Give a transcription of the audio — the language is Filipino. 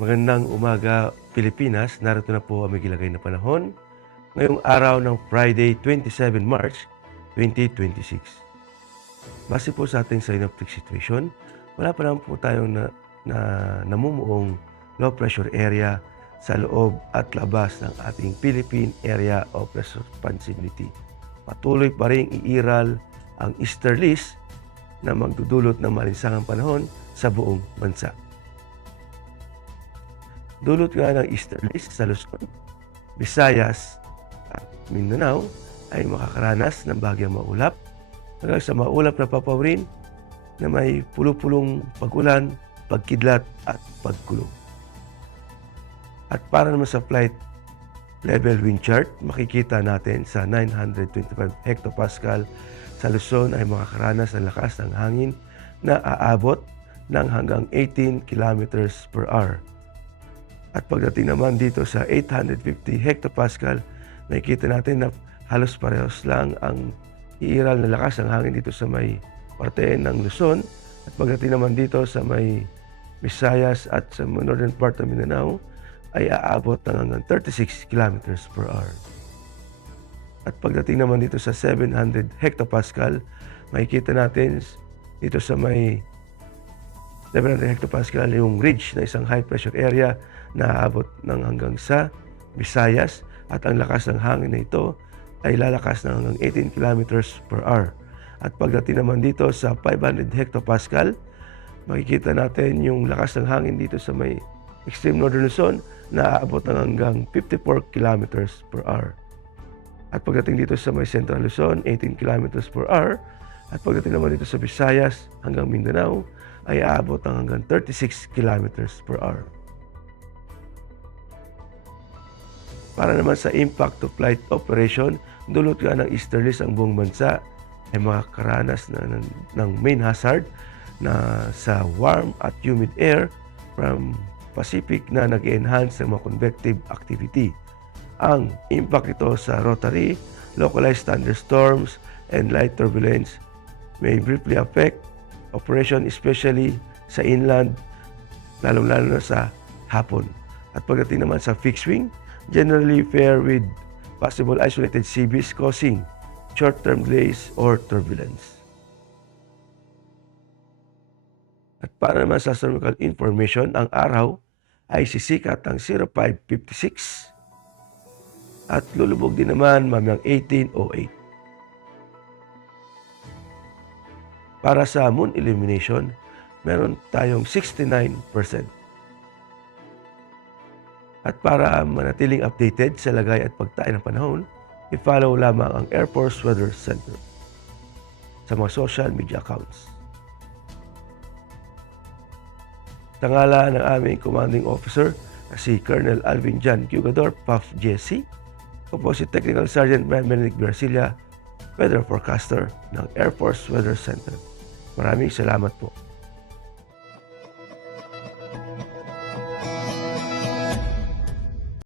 Magandang umaga, Pilipinas. Narito na po ang may gilagay na panahon ngayong araw ng Friday, 27 March 2026. Base po sa ating synoptic situation, wala pa naman po tayong namumuong low pressure area sa loob at labas ng ating Philippine Area of Responsibility. Patuloy pa rin iiral ang easterlies na magdudulot ng malinsangang panahon sa buong bansa. Dulot nga ng easterlies sa Luzon, Visayas at Mindanao ay makakaranas ng bagyang maulap hanggang sa maulap na papawirin na may pulo-pulong pag-ulan, pagkidlat at pagkulong. At para naman sa flight level wind chart, makikita natin sa 925 hectopascal sa Luzon ay makakaranas ng lakas ng hangin na aabot ng hanggang 18 kilometers per hour. At pagdating naman dito sa 850 hectopascal, nakikita natin na halos parehos lang ang iiral na lakas ng hangin dito sa may parte ng Luzon. At pagdating naman dito sa may Visayas at sa northern part ng Mindanao, ay aabot ng hanggang 36 kilometers per hour. At pagdating naman dito sa 700 hectopascal, makikita natin dito sa may 700 hectopascal yung ridge na isang high pressure area na aabot ng hanggang sa Visayas at ang lakas ng hangin na ito ay lalakas ng hanggang 18 kilometers per hour. At pagdating naman dito sa 500 hectopascal, makikita natin yung lakas ng hangin dito sa may extreme northern Luzon na aabot ng hanggang 54 kilometers per hour. At pagdating dito sa may central Luzon, 18 kilometers per hour. At pagdating naman dito sa Visayas hanggang Mindanao, ay aabot ng hanggang 36 kilometers per hour. Para naman sa impact to flight operation, dulot nga ng easterlies ang buong bansa ay makakaranas ng main hazard na sa warm at humid air from Pacific na nag-enhance ng mga convective activity. Ang impact ito sa rotary, localized thunderstorms, and light turbulence may briefly affect operation especially sa inland, lalong-lalo na sa hapon. At pagdating naman sa fixed wing, generally pair with possible isolated CBs causing short-term delays or turbulence. At para naman sa astronomical information, ang araw ay sisikat ng 0556 at lulubog din naman mamayang 1808. Para sa moon illumination, meron tayong 69%. At para manatiling updated sa lagay at pagtae ng panahon, i-follow lamang ang Air Force Weather Center sa mga social media accounts. Sa ngalan ng aming commanding officer na si Colonel Alvin Jan Cugador, PAF JC, o po si Technical Sergeant Benedict Garcia, Weather Forecaster ng Air Force Weather Center. Maraming salamat po.